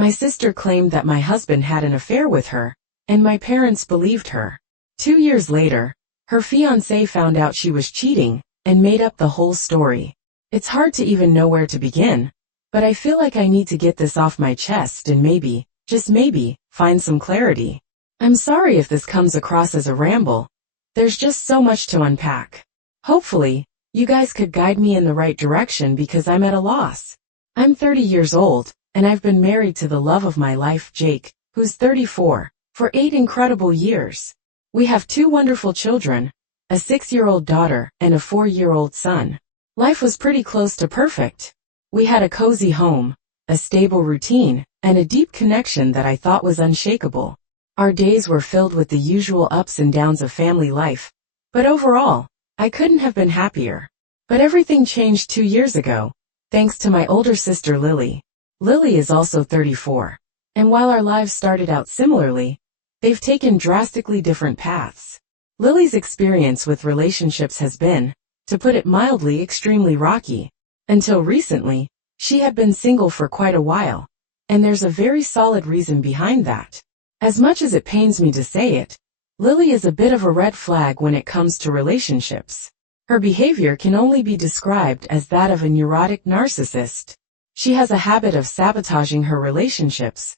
My sister claimed that my husband had an affair with her, and my parents believed her. 2 years later, her fiancé found out she was cheating, and made up the whole story. It's hard to even know where to begin, but I feel like I need to get this off my chest and maybe, just maybe, find some clarity. I'm sorry if this comes across as a ramble. There's just so much to unpack. Hopefully, you guys could guide me in the right direction because I'm at a loss. I'm 30 years old, and I've been married to the love of my life, Jake, who's 34, for 8 incredible years. We have 2 wonderful children, a 6-year-old daughter and a 4-year-old son. Life was pretty close to perfect. We had a cozy home, a stable routine, and a deep connection that I thought was unshakable. Our days were filled with the usual ups and downs of family life, but overall, I couldn't have been happier. But everything changed 2 years ago, thanks to my older sister Lily. Lily is also 34, and while our lives started out similarly, they've taken drastically different paths. Lily's experience with relationships has been, to put it mildly, extremely rocky. Until recently, she had been single for quite a while, and there's a very solid reason behind that. As much as it pains me to say it, Lily is a bit of a red flag when it comes to relationships. Her behavior can only be described as that of a neurotic narcissist. She has a habit of sabotaging her relationships,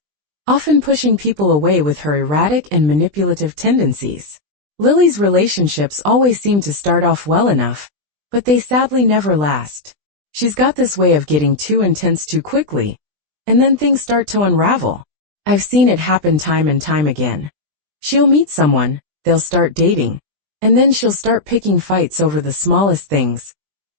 often pushing people away with her erratic and manipulative tendencies. Lily's relationships always seem to start off well enough, but they sadly never last. She's got this way of getting too intense too quickly, and then things start to unravel. I've seen it happen time and time again. She'll meet someone, they'll start dating, and then she'll start picking fights over the smallest things.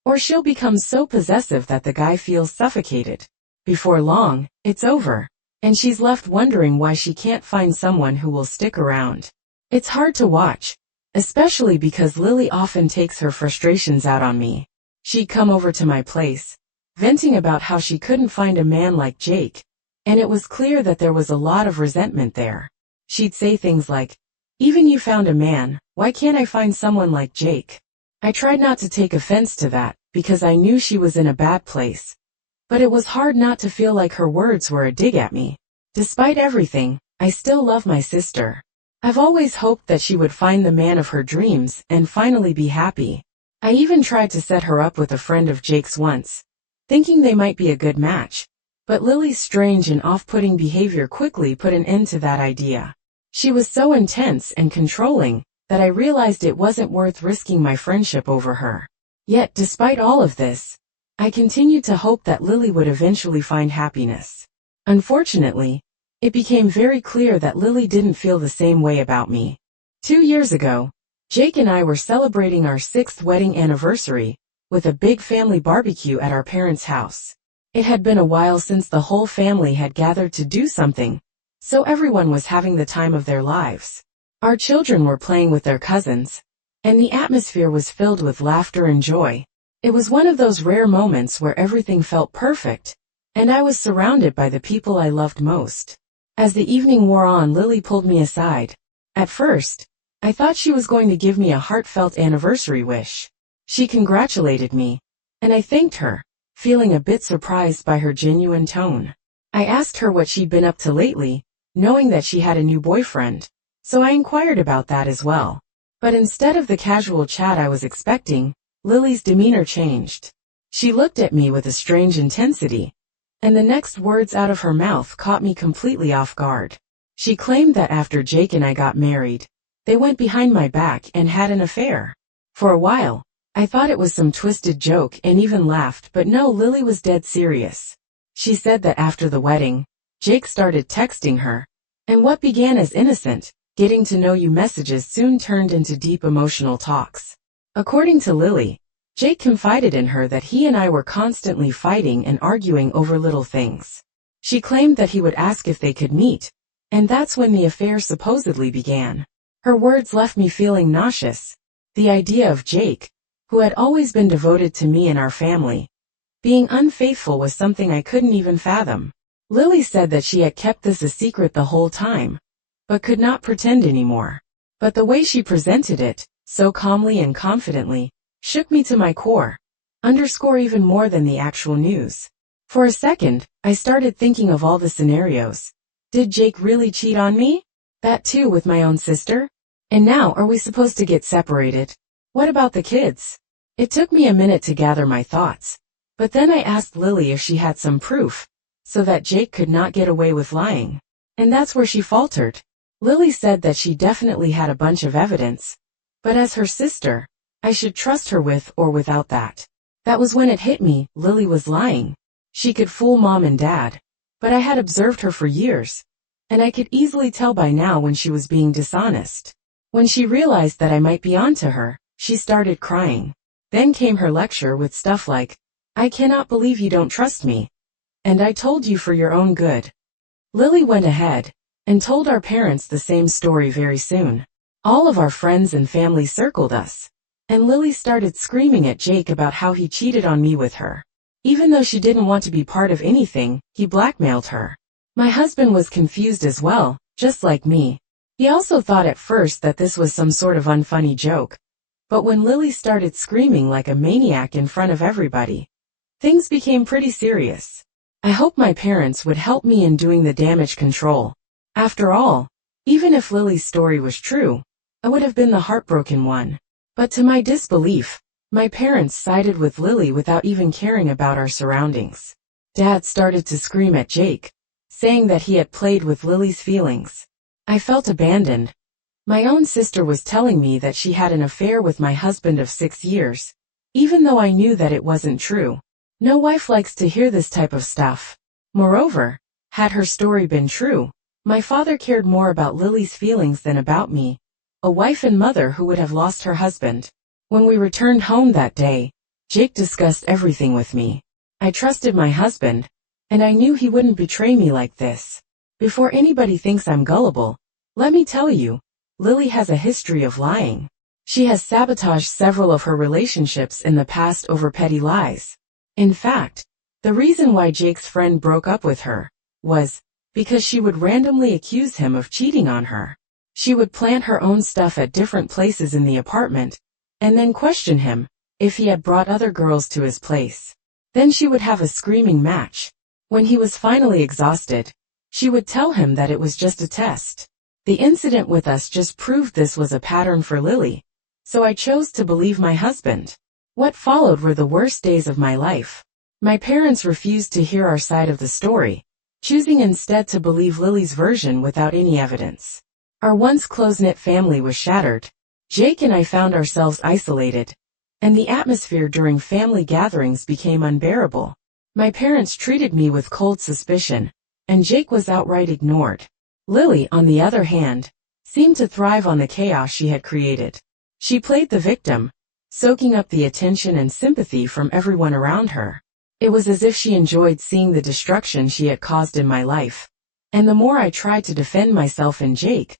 Or she'll become so possessive that the guy feels suffocated. Before long, it's over, and she's left wondering why she can't find someone who will stick around. It's hard to watch, especially because Lily often takes her frustrations out on me. She'd come over to my place, venting about how she couldn't find a man like Jake, and it was clear that there was a lot of resentment there. She'd say things like, "Even you found a man, why can't I find someone like Jake?" I tried not to take offense to that, because I knew she was in a bad place. But it was hard not to feel like her words were a dig at me. Despite everything, I still love my sister. I've always hoped that she would find the man of her dreams and finally be happy. I even tried to set her up with a friend of Jake's once, thinking they might be a good match. But Lily's strange and off-putting behavior quickly put an end to that idea. She was so intense and controlling that I realized it wasn't worth risking my friendship over her. Yet, despite all of this, I continued to hope that Lily would eventually find happiness. Unfortunately, it became very clear that Lily didn't feel the same way about me. 2 years ago, Jake and I were celebrating our 6th wedding anniversary with a big family barbecue at our parents' house. It had been a while since the whole family had gathered to do something, so everyone was having the time of their lives. Our children were playing with their cousins, and the atmosphere was filled with laughter and joy. It was one of those rare moments where everything felt perfect, and I was surrounded by the people I loved most. As the evening wore on, Lily pulled me aside. At first, I thought she was going to give me a heartfelt anniversary wish. She congratulated me, and I thanked her, feeling a bit surprised by her genuine tone. I asked her what she'd been up to lately, knowing that she had a new boyfriend, so I inquired about that as well. But instead of the casual chat I was expecting, Lily's demeanor changed. She looked at me with a strange intensity, and the next words out of her mouth caught me completely off guard. She claimed that after Jake and I got married, they went behind my back and had an affair. For a while, I thought it was some twisted joke and even laughed, but no, Lily was dead serious. She said that after the wedding, Jake started texting her, and what began as innocent, getting to know you messages soon turned into deep emotional talks. According to Lily, Jake confided in her that he and I were constantly fighting and arguing over little things. She claimed that he would ask if they could meet, and that's when the affair supposedly began. Her words left me feeling nauseous. The idea of Jake, who had always been devoted to me and our family, being unfaithful was something I couldn't even fathom. Lily said that she had kept this a secret the whole time, but could not pretend anymore. But the way she presented it, so calmly and confidently, shook me to my core. Even more than the actual news. For a second, I started thinking of all the scenarios. Did Jake really cheat on me? That too with my own sister? And now are we supposed to get separated? What about the kids? It took me a minute to gather my thoughts. But then I asked Lily if she had some proof, so that Jake could not get away with lying. And that's where she faltered. Lily said that she definitely had a bunch of evidence. But as her sister, I should trust her with or without that. That was when it hit me, Lily was lying. She could fool Mom and Dad. But I had observed her for years. And I could easily tell by now when she was being dishonest. When she realized that I might be onto her, she started crying. Then came her lecture with stuff like, "I cannot believe you don't trust me. And I told you for your own good." Lily went ahead and told our parents the same story very soon. All of our friends and family circled us. And Lily started screaming at Jake about how he cheated on me with her. Even though she didn't want to be part of anything, he blackmailed her. My husband was confused as well, just like me. He also thought at first that this was some sort of unfunny joke. But when Lily started screaming like a maniac in front of everybody, things became pretty serious. I hope my parents would help me in doing the damage control. After all, even if Lily's story was true, I would have been the heartbroken one. But to my disbelief, my parents sided with Lily without even caring about our surroundings. Dad started to scream at Jake, saying that he had played with Lily's feelings. I felt abandoned. My own sister was telling me that she had an affair with my husband of 6 years, even though I knew that it wasn't true. No wife likes to hear this type of stuff. Moreover, had her story been true, my father cared more about Lily's feelings than about me, a wife and mother who would have lost her husband. When we returned home that day, Jake discussed everything with me. I trusted my husband, and I knew he wouldn't betray me like this. Before anybody thinks I'm gullible, let me tell you, Lily has a history of lying. She has sabotaged several of her relationships in the past over petty lies. In fact, the reason why Jake's friend broke up with her was because she would randomly accuse him of cheating on her. She would plant her own stuff at different places in the apartment, and then question him if he had brought other girls to his place. Then she would have a screaming match. When he was finally exhausted, she would tell him that it was just a test. The incident with us just proved this was a pattern for Lily, so I chose to believe my husband. What followed were the worst days of my life. My parents refused to hear our side of the story, choosing instead to believe Lily's version without any evidence. Our once close-knit family was shattered. Jake and I found ourselves isolated, and the atmosphere during family gatherings became unbearable. My parents treated me with cold suspicion, and Jake was outright ignored. Lily, on the other hand, seemed to thrive on the chaos she had created. She played the victim, soaking up the attention and sympathy from everyone around her. It was as if she enjoyed seeing the destruction she had caused in my life. And the more I tried to defend myself and Jake,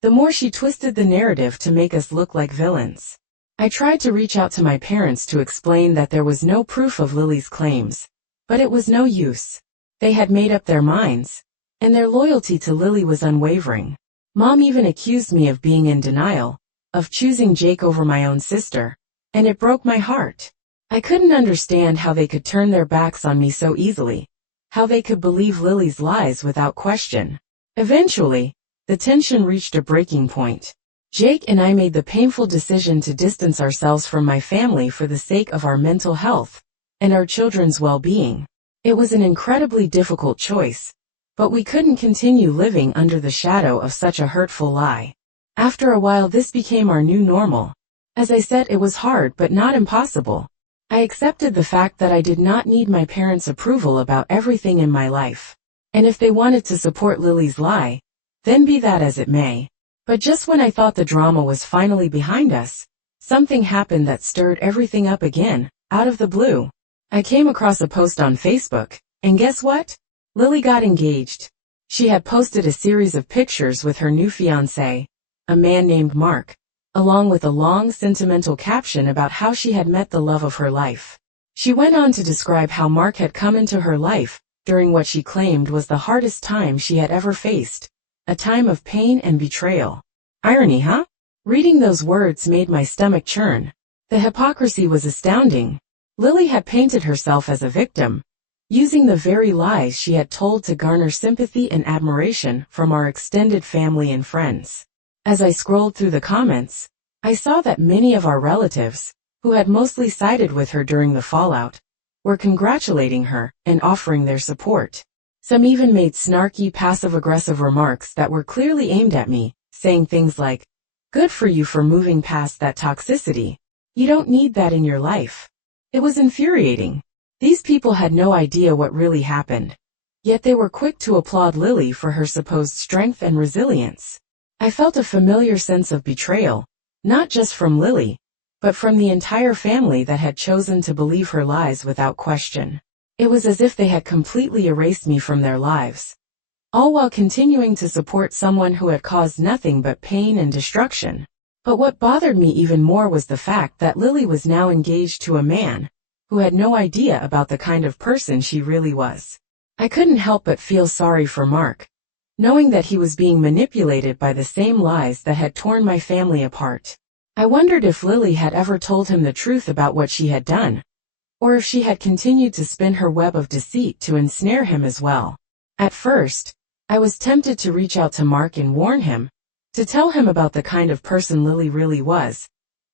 the more she twisted the narrative to make us look like villains. I tried to reach out to my parents to explain that there was no proof of Lily's claims, but it was no use. They had made up their minds, and their loyalty to Lily was unwavering. Mom even accused me of being in denial, of choosing Jake over my own sister, and it broke my heart. I couldn't understand how they could turn their backs on me so easily, how they could believe Lily's lies without question. Eventually, the tension reached a breaking point. Jake and I made the painful decision to distance ourselves from my family for the sake of our mental health and our children's well-being. It was an incredibly difficult choice, but we couldn't continue living under the shadow of such a hurtful lie. After a while, this became our new normal. As I said, it was hard but not impossible. I accepted the fact that I did not need my parents' approval about everything in my life. And if they wanted to support Lily's lie, then be that as it may. But just when I thought the drama was finally behind us, something happened that stirred everything up again, out of the blue. I came across a post on Facebook, and guess what? Lily got engaged. She had posted a series of pictures with her new fiancé, a man named Mark, along with a long sentimental caption about how she had met the love of her life. She went on to describe how Mark had come into her life during what she claimed was the hardest time she had ever faced, a time of pain and betrayal. Irony, huh? Reading those words made my stomach churn. The hypocrisy was astounding. Lily had painted herself as a victim, using the very lies she had told to garner sympathy and admiration from our extended family and friends. As I scrolled through the comments, I saw that many of our relatives, who had mostly sided with her during the fallout, were congratulating her and offering their support. Some even made snarky, passive-aggressive remarks that were clearly aimed at me, saying things like, "Good for you for moving past that toxicity. You don't need that in your life." It was infuriating. These people had no idea what really happened. Yet they were quick to applaud Lily for her supposed strength and resilience. I felt a familiar sense of betrayal, not just from Lily, but from the entire family that had chosen to believe her lies without question. It was as if they had completely erased me from their lives, all while continuing to support someone who had caused nothing but pain and destruction. But what bothered me even more was the fact that Lily was now engaged to a man who had no idea about the kind of person she really was. I couldn't help but feel sorry for Mark, knowing that he was being manipulated by the same lies that had torn my family apart. I wondered if Lily had ever told him the truth about what she had done, or if she had continued to spin her web of deceit to ensnare him as well. At first, I was tempted to reach out to Mark and warn him, to tell him about the kind of person Lily really was,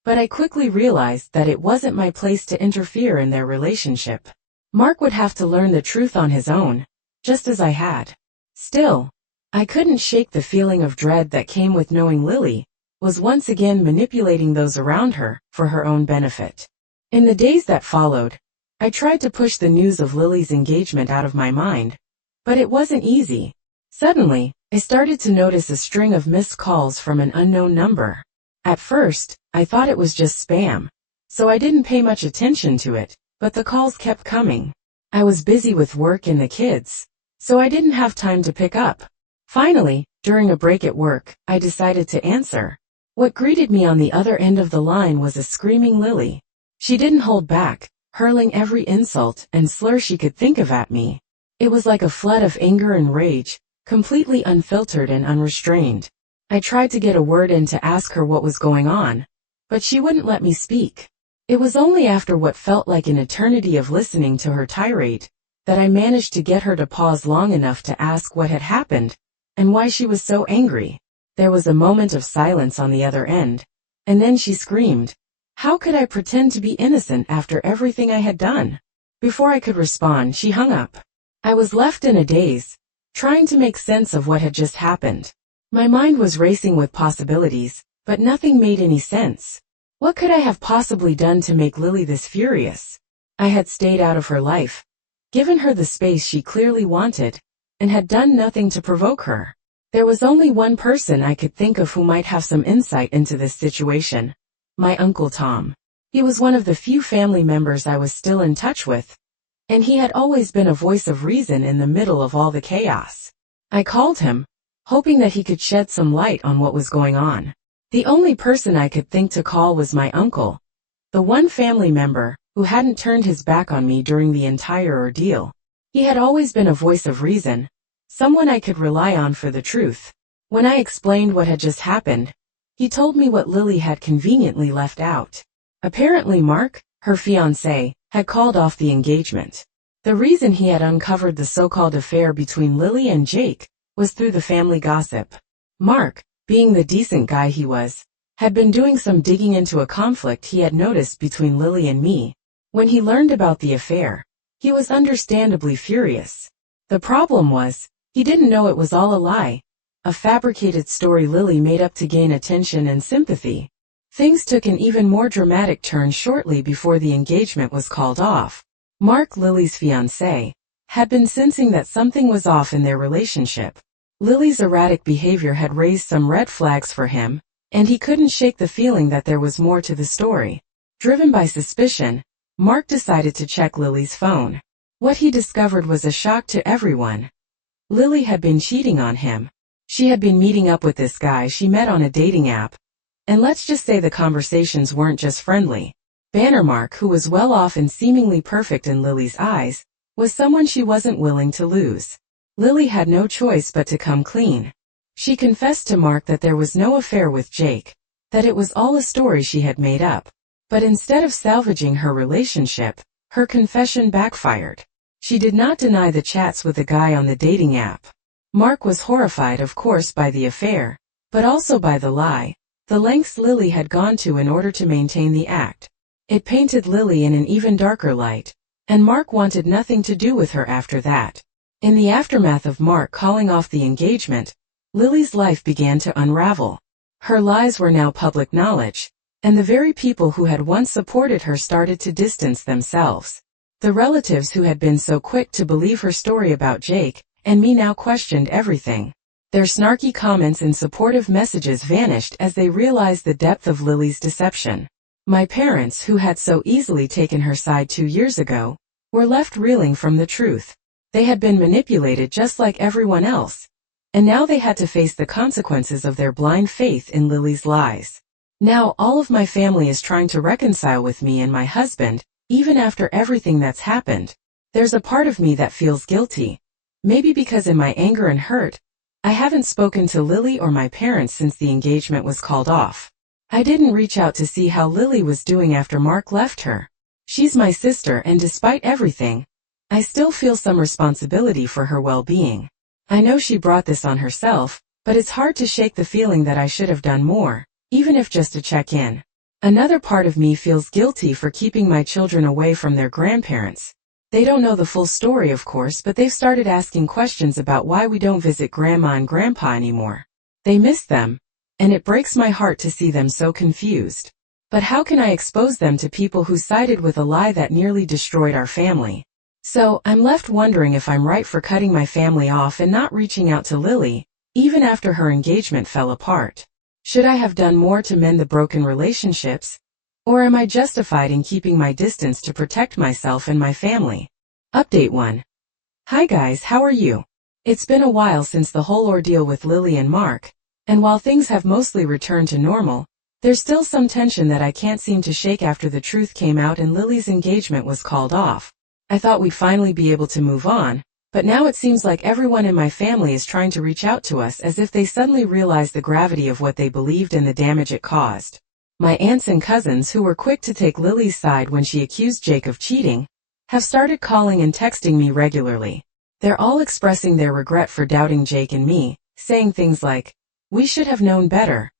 but I quickly realized that it wasn't my place to interfere in their relationship. Mark would have to learn the truth on his own, just as I had. Still, I couldn't shake the feeling of dread that came with knowing Lily was once again manipulating those around her for her own benefit. In the days that followed, I tried to push the news of Lily's engagement out of my mind, but it wasn't easy. Suddenly, I started to notice a string of missed calls from an unknown number. At first, I thought it was just spam, so I didn't pay much attention to it, but the calls kept coming. I was busy with work and the kids, so I didn't have time to pick up. Finally, during a break at work, I decided to answer. What greeted me on the other end of the line was a screaming Lily. She didn't hold back, hurling every insult and slur she could think of at me. It was like a flood of anger and rage, completely unfiltered and unrestrained. I tried to get a word in to ask her what was going on, but she wouldn't let me speak. It was only after what felt like an eternity of listening to her tirade that I managed to get her to pause long enough to ask what had happened and why she was so angry. There was a moment of silence on the other end, and then she screamed, "How could I pretend to be innocent after everything I had done?" Before I could respond, she hung up. I was left in a daze, trying to make sense of what had just happened. My mind was racing with possibilities, but nothing made any sense. What could I have possibly done to make Lily this furious? I had stayed out of her life, given her the space she clearly wanted, and had done nothing to provoke her. There was only one person I could think of who might have some insight into this situation: my Uncle Tom. He was one of the few family members I was still in touch with, and he had always been a voice of reason in the middle of all the chaos. I called him, hoping that he could shed some light on what was going on. The only person I could think to call was my uncle, the one family member who hadn't turned his back on me during the entire ordeal. He had always been a voice of reason, someone I could rely on for the truth. When I explained what had just happened, he told me what Lily had conveniently left out. Apparently Mark, her fiancé, had called off the engagement. The reason he had uncovered the so-called affair between Lily and Jake was through the family gossip. Mark, being the decent guy he was, had been doing some digging into a conflict he had noticed between Lily and me. When he learned about the affair, he was understandably furious. The problem was, he didn't know it was all a lie, a fabricated story Lily made up to gain attention and sympathy. Things took an even more dramatic turn shortly before the engagement was called off. Mark, Lily's fiancé, had been sensing that something was off in their relationship. Lily's erratic behavior had raised some red flags for him, and he couldn't shake the feeling that there was more to the story. Driven by suspicion, Mark decided to check Lily's phone. What he discovered was a shock to everyone. Lily had been cheating on him. She had been meeting up with this guy she met on a dating app. And let's just say the conversations weren't just friendly. Bannermark, who was well off and seemingly perfect in Lily's eyes, was someone she wasn't willing to lose. Lily had no choice but to come clean. She confessed to Mark that there was no affair with Jake, that it was all a story she had made up. But instead of salvaging her relationship, her confession backfired. She did not deny the chats with the guy on the dating app. Mark was horrified, of course, by the affair, but also by the lie, the lengths Lily had gone to in order to maintain the act. It painted Lily in an even darker light, and Mark wanted nothing to do with her after that. In the aftermath of Mark calling off the engagement, Lily's life began to unravel. Her lies were now public knowledge, and the very people who had once supported her started to distance themselves. The relatives who had been so quick to believe her story about Jake and me now questioned everything. Their snarky comments and supportive messages vanished as they realized the depth of Lily's deception. My parents, who had so easily taken her side 2 years ago, were left reeling from the truth. They had been manipulated just like everyone else, and now they had to face the consequences of their blind faith in Lily's lies. Now all of my family is trying to reconcile with me and my husband, even after everything that's happened. There's a part of me that feels guilty. Maybe because in my anger and hurt, I haven't spoken to Lily or my parents since the engagement was called off. I didn't reach out to see how Lily was doing after Mark left her. She's my sister, and despite everything, I still feel some responsibility for her well-being. I know she brought this on herself, but it's hard to shake the feeling that I should have done more, even if just to check in. Another part of me feels guilty for keeping my children away from their grandparents. They don't know the full story, of course, but they've started asking questions about why we don't visit Grandma and Grandpa anymore. They miss them, and it breaks my heart to see them so confused. But how can I expose them to people who sided with a lie that nearly destroyed our family? So, I'm left wondering if I'm right for cutting my family off and not reaching out to Lily, even after her engagement fell apart. Should I have done more to mend the broken relationships? Or am I justified in keeping my distance to protect myself and my family? Update 1. Hi guys, how are you? It's been a while since the whole ordeal with Lily and Mark, and while things have mostly returned to normal, there's still some tension that I can't seem to shake after the truth came out and Lily's engagement was called off. I thought we'd finally be able to move on, but now it seems like everyone in my family is trying to reach out to us as if they suddenly realized the gravity of what they believed and the damage it caused. My aunts and cousins, who were quick to take Lily's side when she accused Jake of cheating, have started calling and texting me regularly. They're all expressing their regret for doubting Jake and me, saying things like, "We should have known better,"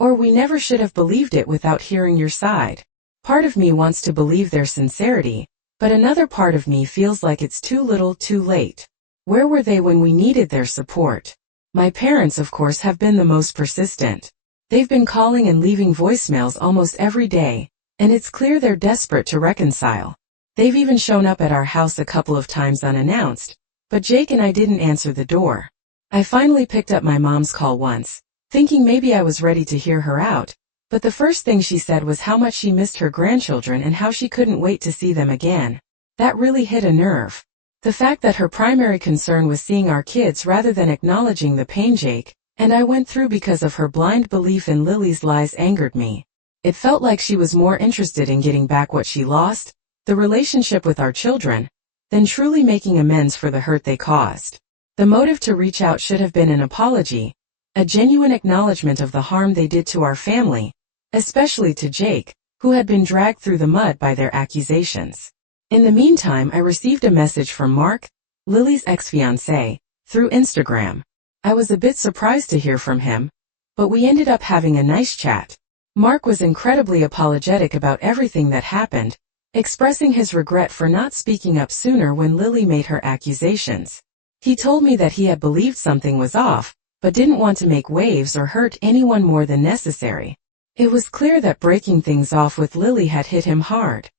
or "We never should have believed it without hearing your side." Part of me wants to believe their sincerity, but another part of me feels like it's too little too late. Where were they when we needed their support? My parents, of course, have been the most persistent. They've been calling and leaving voicemails almost every day, and it's clear they're desperate to reconcile. They've even shown up at our house a couple of times unannounced, but Jake and I didn't answer the door. I finally picked up my mom's call once, thinking maybe I was ready to hear her out, but the first thing she said was how much she missed her grandchildren and how she couldn't wait to see them again. That really hit a nerve. The fact that her primary concern was seeing our kids rather than acknowledging the pain Jake and I went through because of her blind belief in Lily's lies angered me. It felt like she was more interested in getting back what she lost, the relationship with our children, than truly making amends for the hurt they caused. The motive to reach out should have been an apology, a genuine acknowledgement of the harm they did to our family, especially to Jake, who had been dragged through the mud by their accusations. In the meantime, I received a message from Mark, Lily's ex-fiancé, through Instagram. I was a bit surprised to hear from him, but we ended up having a nice chat. Mark was incredibly apologetic about everything that happened, expressing his regret for not speaking up sooner when Lily made her accusations. He told me that he had believed something was off, but didn't want to make waves or hurt anyone more than necessary. It was clear that breaking things off with Lily had hit him hard.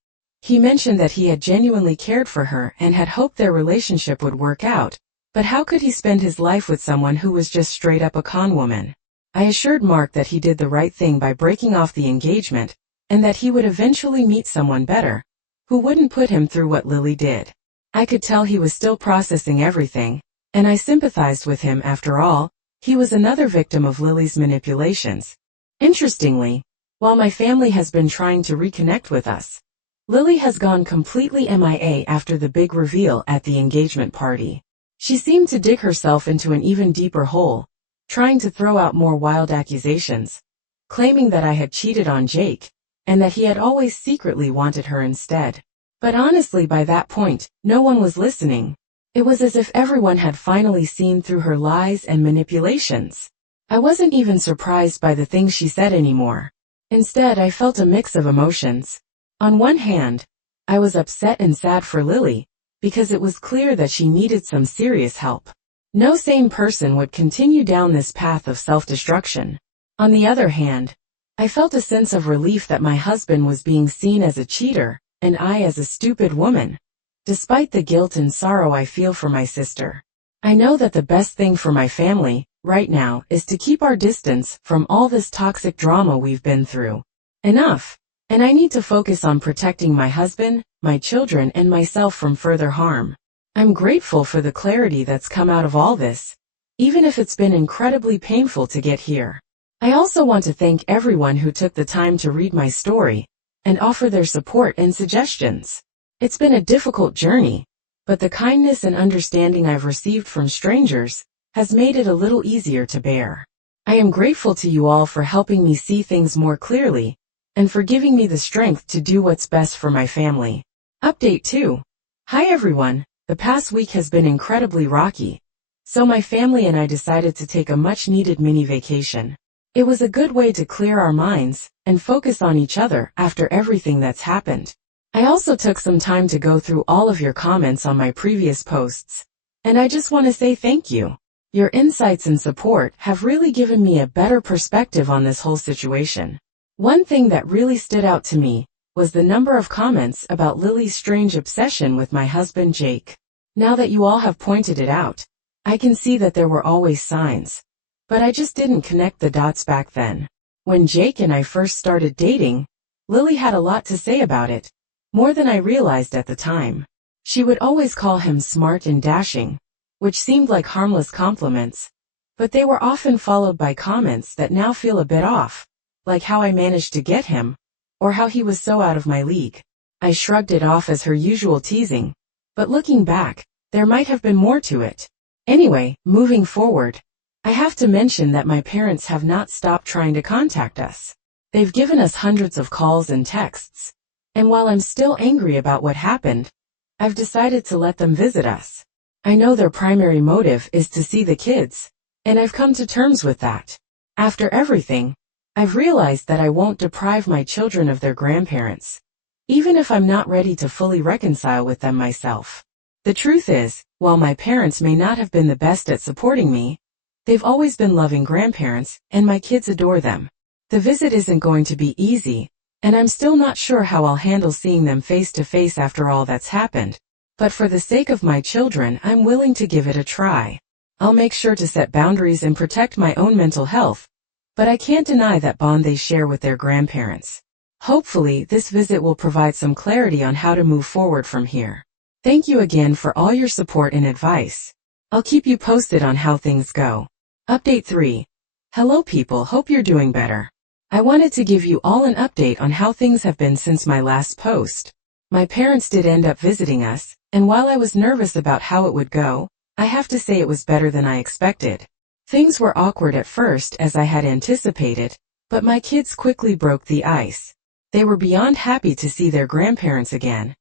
He mentioned that he had genuinely cared for her and had hoped their relationship would work out, but how could he spend his life with someone who was just straight up a con woman? I assured Mark that he did the right thing by breaking off the engagement, and that he would eventually meet someone better, who wouldn't put him through what Lily did. I could tell he was still processing everything, and I sympathized with him. After all, he was another victim of Lily's manipulations. Interestingly, while my family has been trying to reconnect with us, Lily has gone completely MIA after the big reveal at the engagement party. She seemed to dig herself into an even deeper hole, trying to throw out more wild accusations, claiming that I had cheated on Jake, and that he had always secretly wanted her instead. But honestly, by that point, no one was listening. It was as if everyone had finally seen through her lies and manipulations. I wasn't even surprised by the things she said anymore. Instead, I felt a mix of emotions. On one hand, I was upset and sad for Lily, because it was clear that she needed some serious help. No sane person would continue down this path of self-destruction. On the other hand, I felt a sense of relief that my husband was being seen as a cheater, and I as a stupid woman. Despite the guilt and sorrow I feel for my sister, I know that the best thing for my family, right now, is to keep our distance from all this toxic drama we've been through. Enough. And I need to focus on protecting my husband, my children, and myself from further harm. I'm grateful for the clarity that's come out of all this, even if it's been incredibly painful to get here. I also want to thank everyone who took the time to read my story and offer their support and suggestions. It's been a difficult journey, but the kindness and understanding I've received from strangers has made it a little easier to bear. I am grateful to you all for helping me see things more clearly and for giving me the strength to do what's best for my family. Update 2. Hi everyone, the past week has been incredibly rocky, so my family and I decided to take a much-needed mini vacation. It was a good way to clear our minds and focus on each other after everything that's happened. I also took some time to go through all of your comments on my previous posts, and I just want to say thank you. Your insights and support have really given me a better perspective on this whole situation. One thing that really stood out to me was the number of comments about Lily's strange obsession with my husband Jake. Now that you all have pointed it out, I can see that there were always signs, but I just didn't connect the dots back then. When Jake and I first started dating, Lily had a lot to say about it. More than I realized at the time. She would always call him smart and dashing, which seemed like harmless compliments, but they were often followed by comments that now feel a bit off, like how I managed to get him, or how he was so out of my league. I shrugged it off as her usual teasing, but looking back, there might have been more to it. Anyway, moving forward, I have to mention that my parents have not stopped trying to contact us. They've given us hundreds of calls and texts. And while I'm still angry about what happened, I've decided to let them visit us. I know their primary motive is to see the kids, and I've come to terms with that. After everything, I've realized that I won't deprive my children of their grandparents, even if I'm not ready to fully reconcile with them myself. The truth is, while my parents may not have been the best at supporting me, they've always been loving grandparents, and my kids adore them. The visit isn't going to be easy, and I'm still not sure how I'll handle seeing them face to face after all that's happened. But for the sake of my children, I'm willing to give it a try. I'll make sure to set boundaries and protect my own mental health, but I can't deny that bond they share with their grandparents. Hopefully, this visit will provide some clarity on how to move forward from here. Thank you again for all your support and advice. I'll keep you posted on how things go. Update 3. Hello people, hope you're doing better. I wanted to give you all an update on how things have been since my last post. My parents did end up visiting us, and while I was nervous about how it would go, I have to say it was better than I expected. Things were awkward at first as I had anticipated, but my kids quickly broke the ice. They were beyond happy to see their grandparents again,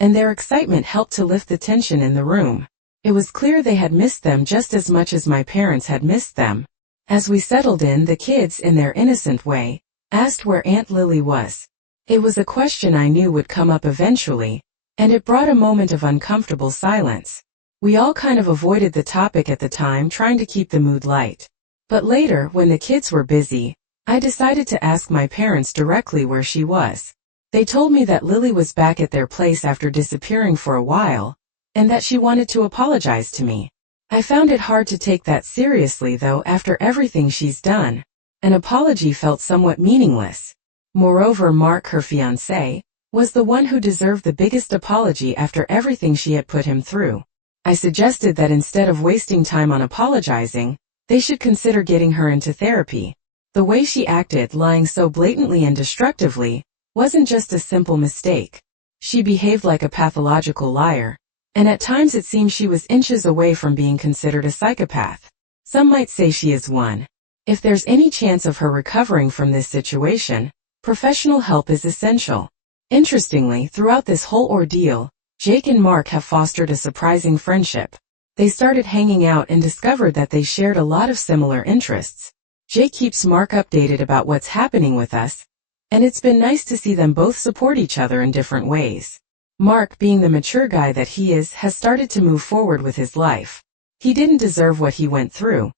and their excitement helped to lift the tension in the room. It was clear they had missed them just as much as my parents had missed them. As we settled in, the kids, in their innocent way, asked where Aunt Lily was. It was a question I knew would come up eventually, and it brought a moment of uncomfortable silence. We all kind of avoided the topic at the time, trying to keep the mood light. But later, when the kids were busy, I decided to ask my parents directly where she was. They told me that Lily was back at their place after disappearing for a while, and that she wanted to apologize to me. I found it hard to take that seriously though. After everything she's done, an apology felt somewhat meaningless. Moreover, Mark, her fiancé, was the one who deserved the biggest apology after everything she had put him through. I suggested that instead of wasting time on apologizing, they should consider getting her into therapy. The way she acted, lying so blatantly and destructively, wasn't just a simple mistake. She behaved like a pathological liar, and at times it seemed she was inches away from being considered a psychopath. Some might say she is one. If there's any chance of her recovering from this situation, professional help is essential. Interestingly, throughout this whole ordeal, Jake and Mark have fostered a surprising friendship. They started hanging out and discovered that they shared a lot of similar interests. Jake keeps Mark updated about what's happening with us, and it's been nice to see them both support each other in different ways. Mark, being the mature guy that he is, has started to move forward with his life. He didn't deserve what he went through,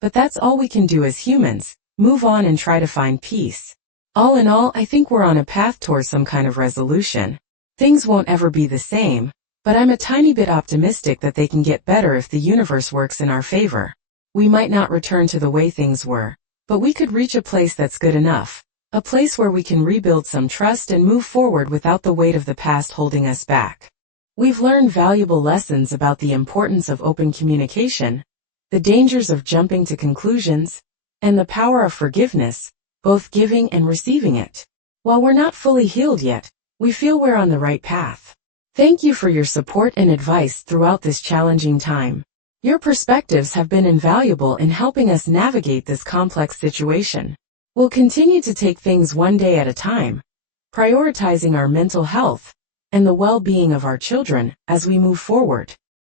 but that's all we can do as humans, move on and try to find peace. All in all, I think we're on a path towards some kind of resolution. Things won't ever be the same, but I'm a tiny bit optimistic that they can get better if the universe works in our favor. We might not return to the way things were, but we could reach a place that's good enough, a place where we can rebuild some trust and move forward without the weight of the past holding us back. We've learned valuable lessons about the importance of open communication, the dangers of jumping to conclusions, and the power of forgiveness, both giving and receiving it. While we're not fully healed yet, we feel we're on the right path. Thank you for your support and advice throughout this challenging time. Your perspectives have been invaluable in helping us navigate this complex situation. We'll continue to take things one day at a time, prioritizing our mental health and the well-being of our children as we move forward.